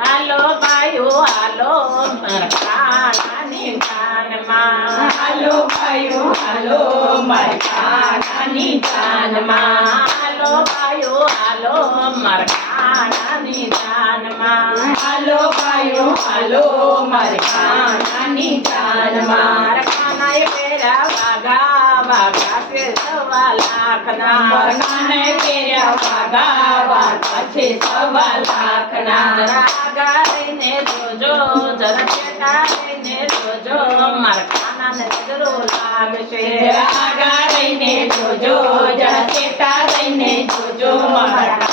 હાલો ભાઈઓ હાલો મરકાનાની જાનમાં. હાલો ભાઈઓ હાલો મારા કાનાની જાનમાં. હાલો ભાઈઓ હાલો મરકાનાની જાનમાં. હાલો ભાઈઓ હાલો મારા કાનાની જાનમાં. મરકાનાએ પેરા વાગા. વાગા છે સવા લાખના મારા કાને પહેર્યા વાગા વાગા છે સવા લાખના જરા આગા રહીને જોજો જરા પેટા રહીને જોજો મરકાનાને નજરો લાગશે જરા આગા રહીને જોજો જરા ચેતા રહીને જોજો મારા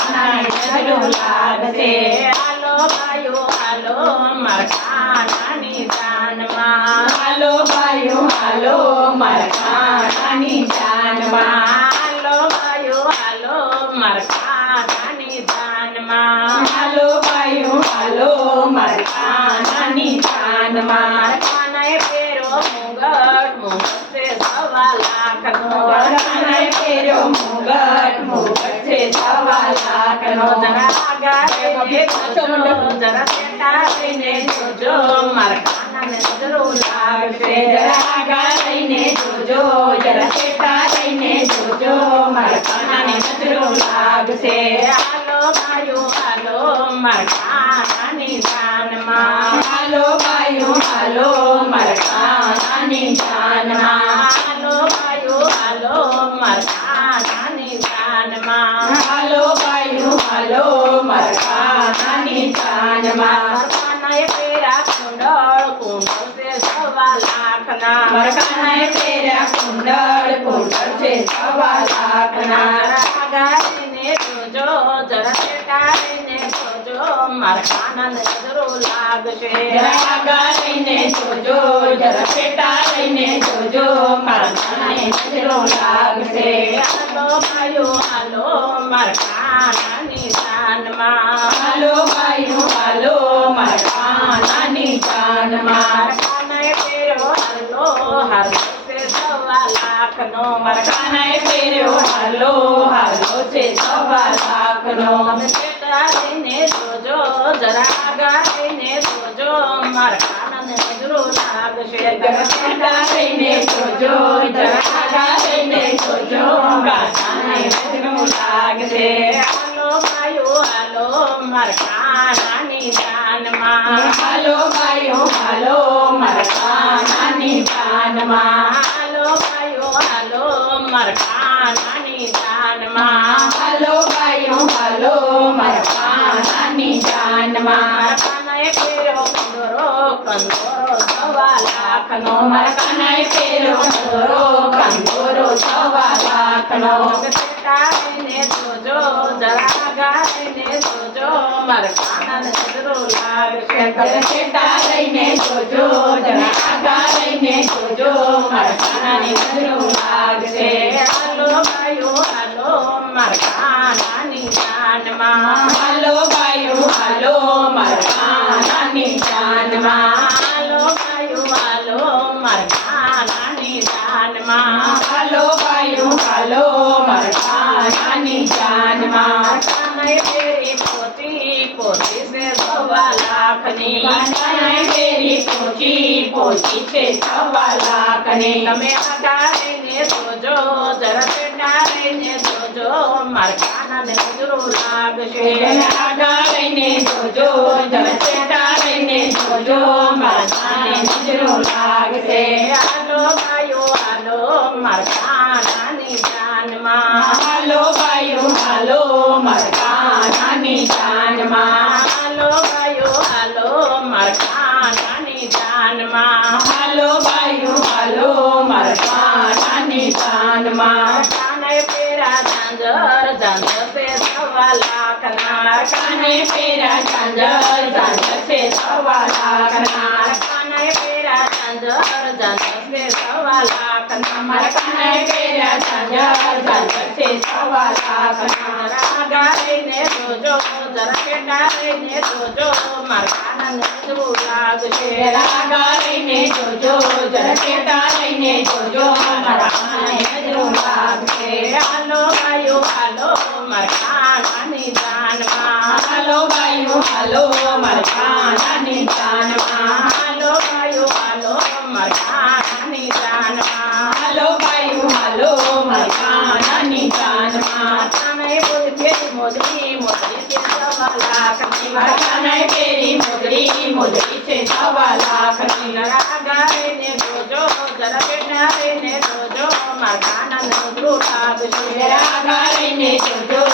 જાનમાં હાલો ભાઈઓ હાલો મરકાનાની જાનમાં હાલો ભાઈઓ હાલો મારા કાનાની જાનમાં મરકાનાએ પેરો મુગટ મુગટ છે સવા લાખનો મારા કાનાએ પહેર્યો મુગટ મુગટ છે સવા લાખનો જરા આગા રહીને જોજો જરા પેટા રહીને જોજો મરકાનાને નજરો લાગશે જરા આગા રહીને જોજો જરા ચેતા લાગશે હાલો ભાઈઓ, હાલો મરકાનાની જાનમાં હાલો ભાઈઓ, હાલો મારા કાનાની જાનમાં હાલો ભાઈઓ, હાલો મરકાનાની જાનમાં હાલો ભાઈઓ, હાલો મારા કાનાની જાનમાં પેરા કુંડળ કુંડળ છે સવા લાખના. મારા કાનાએ પહેર્યા કુંડળ કુંડળ છે સવા લાખના. મરકાનાને નજરો લાગશે. જરા રહીને જોજો, જરા રહીને જોજો, મારા કાનાને નજરો લાગશે. હાલો ભાઈઓ, હાલો મરકાનાની જાનમાં. હાલો ભાઈઓ, હાલો મારા કાનાની જાનમાં. મરકાનાએ પેરો છે સવા લાખનો મારા કાનાએ પહેર્યો હાલો હાલો છે સવા લાખનો તમે ચેટાઈને જોજો જરા આગાઈને જોજો મરકાનાને નજરો લાગશે જરા પેટા રહીને જોજો જરા આગા રહીને જોજો મારા કાનાને નજરો લાગશે હાલો ભાઈઓ હાલો મરકાનાની જાનમાં હાલો ભાઈઓ હાલો મારા કાનાની જાનમાં મરકાનાએ પેરો કંદોરો કંદોરો સવા લાખનો મારા કાનાએ પહેર્યો કંદોરો કંદોરો સવા લાખનો ચેટાઈને જોજો જરા ગાઈને જોજો મરકાનાને નજરો લાગશે જરા ચેટા રહીને જોજો જરા આગા રહીને જોજો મારા કાનાની નજરો લાગશે હાલો ભાઈઓ હાલો મરકાનાની જાનમાં. હાલો ભાઈઓ હાલો મારા કાનાની જાનમાં. પોતી પોતી સવા લાખની. સવા લાખની. તમે આગાડીને જોજો જરા પેટાડીને જોજો મરકાનાને નજરો લાગશે. જરા જોજો જરા ચેટા જોજો મારા કાને નજરો લાગશે હાલો ભાઈઓ હાલો મરકાનાની જાનમાં હાલો ભાઈઓ હાલો મારા કાનાની જાનમાં હાલો ભાઈઓ હાલો મરકાનાની જાનમાં હાલો ભાઈઓ હાલો મારા કાનાની જાનમાં કાને પેરા ઝાંઝર ઝાંઝર છે સવા લાખના કાને પેરા ઝાંઝર ઝાંઝર છે સવા લાખના ઝાંઝર ઝાંઝર છે સવા છે રાગાઈને જોજો જરા રાગા રહીને જોજો જરા મારા કાને નજરો લાગશે હાલો ભાઈઓ હાલો મારા કાનાની જાનમાં હાલો મોદરી મોદરી છે સવા લાખની કાનાએ પેરી મોદરી મોદરી છે સવા લાખની જરા ગાઈને જોજો જરા બેટા ને જોજો મારા નજરું લાગજો જરા ગાઈને જોજો